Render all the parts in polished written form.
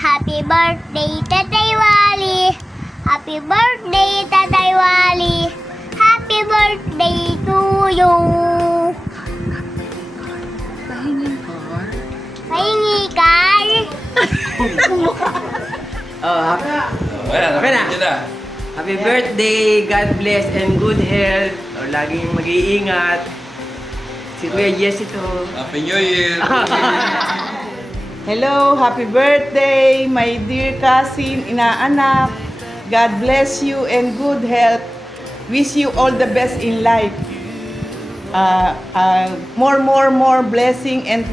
Happy birthday, Tatay Wally! Happy birthday, Tatay Wally! Happy birthday to you! Pahingin car. Pahingi car! Ayan, Okay na. yun na. Happy birthday, God bless and good health. O, laging mag-iingat. Si Kuya Jess ito. Happy New Year. Hello, happy birthday, my dear cousin, inaanak. God bless you and good health. Wish you all the best in life. More blessing and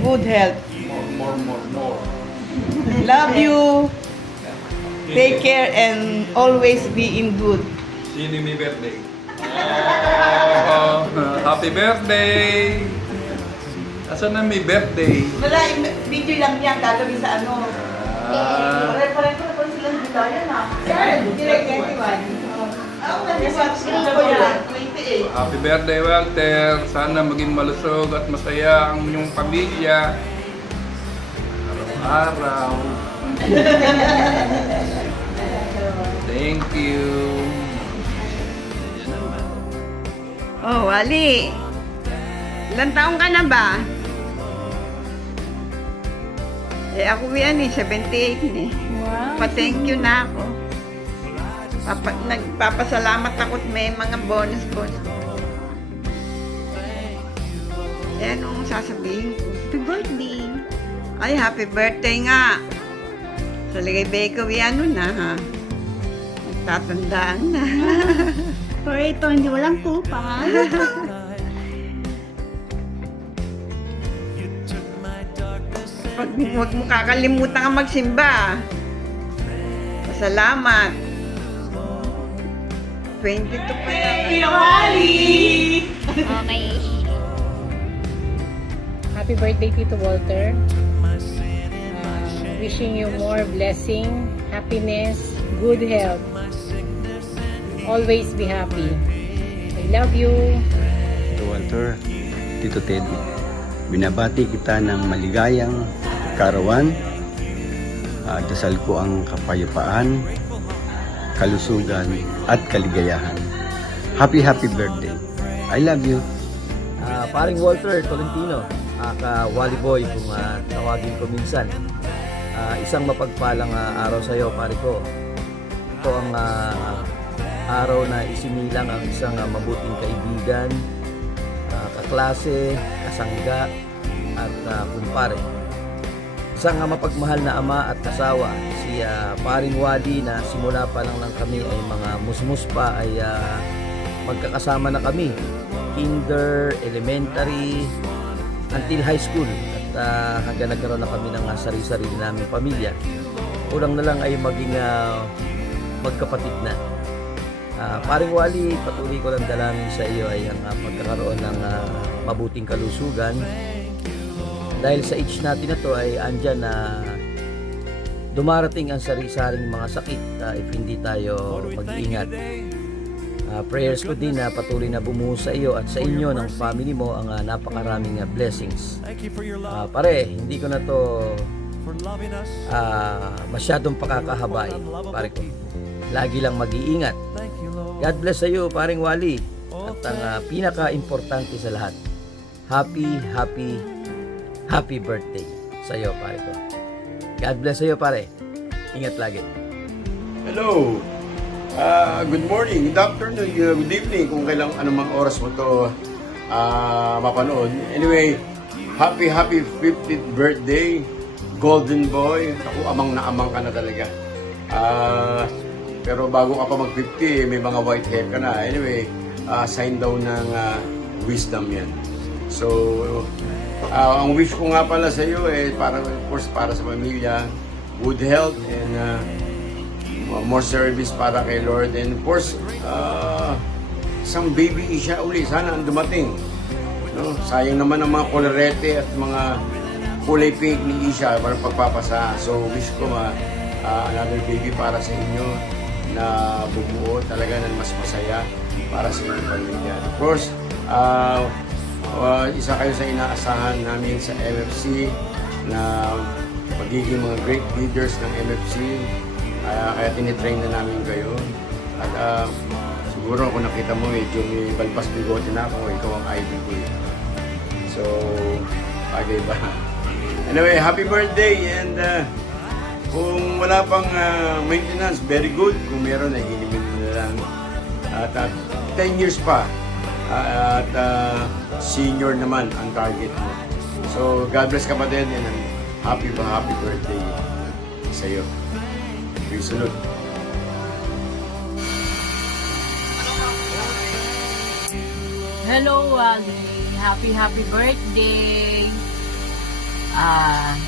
good health. More. Love you. Take care and always be in good. Sino may birthday? Happy birthday! Asan na may birthday? Wala, video lang yan, gagawin sa ano. Ah, Pare-pare ko na pa silang bidaya na. Direct 21. Ako na, ko yan, 28. happy birthday, Walter. Sana maging malusog at masaya ang inyong pamilya. Araw-araw. Thank you. Oh, Wally. Ilan taong ka na ba? Eh, ako yan eh, 78 eh. Wow. Pa-thank you na ako. Nagpapasalamat ako at may mga bonus. Eh, anong sasabihin ko? Happy birthday! Ay, happy birthday nga! Sa ligay ko, ano na ha? Nagtatandaan na. Pero ito, hindi walang kupal. Huwag mo kakalimutan ang magsimba. Pasalamat. 22 pa lang. Okay. Happy birthday, Tito Walter. Wishing you more blessing, happiness, good health. Always be happy. I love you. Tito Walter, Tito Ted, binabati kita ng maligayang karawan. Dasal ko ang kapayapaan, kalusugan at kaligayahan. Happy birthday. I love you. Paring Walter Tolentino, ka-Wally Boy kung tawagin ko minsan. Isang mapagpalang araw sa iyo, pare ko. Ito ang araw na isinilang ang isang mabuting kaibigan, kaklase, kasangga, at kumpare. Isang mapagmahal na ama at asawa, si paring Wally, na simula pa lang kami ay mga musmus pa ay magkakasama na kami. Kinder, elementary, until high school. At hanggang nagkaroon na kami ng sarili-sarili naming pamilya. Kulang na lang ay maging magkapatid na. Paring Wally, patuloy ko lang dalangin sa iyo ay ang pagkakaroon ng mabuting kalusugan. Dahil sa age natin na to ay andyan na dumarating ang sari-saring mga sakit if hindi tayo mag-iingat. Prayers ko din na patuloy na bumuo sa iyo at sa inyo ng family mo ang napakaraming blessings. Pare, hindi ko na to masyadong pakakahabain, pare ko. Lagi lang mag-iingat. God bless sa iyo, paring Wally. At ang pinaka-importante sa lahat, happy birthday sa iyo, pare ko. God bless sa iyo, pare. Ingat lagi. Hello. Good morning, good afternoon, good evening kung kailang anumang oras mo to mapanood. Anyway, happy 50th birthday, Golden Boy. Ako, amang na amang ka na talaga. Pero bago ka pa mag-50, may mga white hair ka na. Anyway, sign daw ng wisdom yan. So, ang wish ko nga pala sa iyo para, of course, para sa pamilya, good health and more service para kay Lord, and of course isang baby Isha uli, sana ang dumating, no? Sayang naman ang mga kolorete at mga kulay pink ni Isha para pagpapasa. So wish ko another baby para sa inyo na bubuo talaga ng mas masaya para sa inyong pamilya. Of course, isa kayo sa inaasahan namin sa MFC na magiging mga great leaders ng MFC. Kaya tinitrain na namin kayo. At siguro kung nakita mo, medyo may balbas bigote na ako, ikaw ang idol ko. So, bagay ba? Anyway, happy birthday! And kung wala pang maintenance, very good. Kung meron, hinimin mo na lang. At 10 years pa. At senior naman ang target mo. So, God bless kapatid and happy birthday sa iyo. Salute. Hello, Wally. Happy birthday.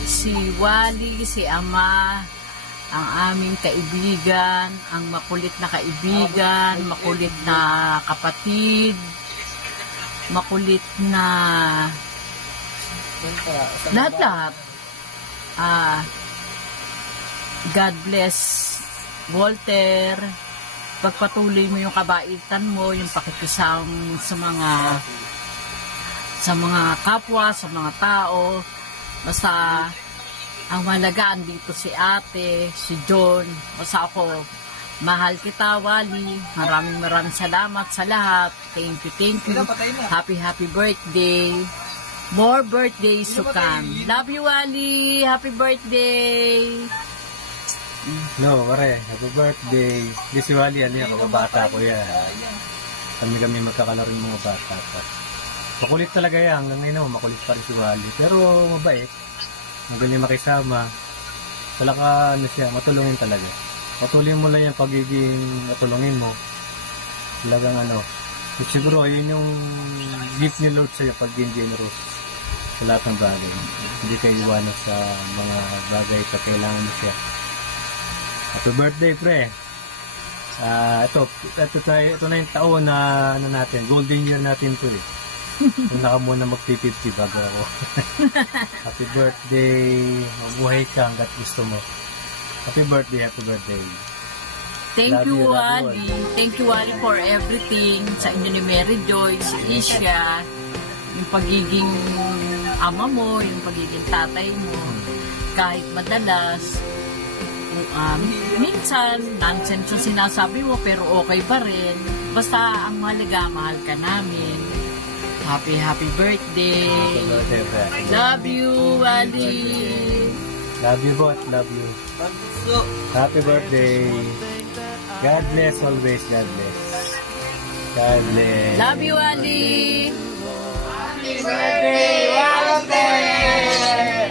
Si Wally, si Ama, ang aming kaibigan, ang makulit na kaibigan, makulit na kapatid, makulit na lahat-lahat. God bless, Walter. Pagpatuloy mo yung kabaitan mo, yung pakikisam sa mga kapwa, sa mga tao. Basta ang mahalaga dito si ate, si John. Basta ako, mahal kita, Wally. Maraming salamat sa lahat. Thank you. Happy birthday. More birthdays to come. Love you, Wally. Happy birthday. No, pare, happy birthday. Di si Wally, kababata ko yan. Kami magkakalaro yung mga bata pa. Makulit talaga yan, hanggang ngayon makulit pa rin si Wally. Pero mabait, ang ganyan makisama. Talaga matulungin talaga. Matulungin mo lang yung pagiging matulungin mo. Talagang siguro yun yung gift ni Lord sa'yo, pagiging generous sa lahat ng bagay. Hindi ka iwanan sa mga bagay na kailangan mo siya. Happy birthday, pre. Ito na yung taon na natin. Golden year natin to eh. Una ka muna mag-50 bago ako. Happy birthday. Mabuhay ka hanggat gusto mo. Happy birthday. Thank you, Wally. Thank you, Wally, for everything. Sa inyo ni Mary Joy, si Isha, yung pagiging ama mo, yung pagiging tatay mo, kahit madalas, minsan, nonsense yung sinasabi mo, pero okay pa rin. Basta, ang mahalaga, mahal ka namin. Happy birthday. Love you, Wally. Love you, bot. Love you. Happy birthday. God bless always. God bless. Love you, Wally. Happy birthday, Walter!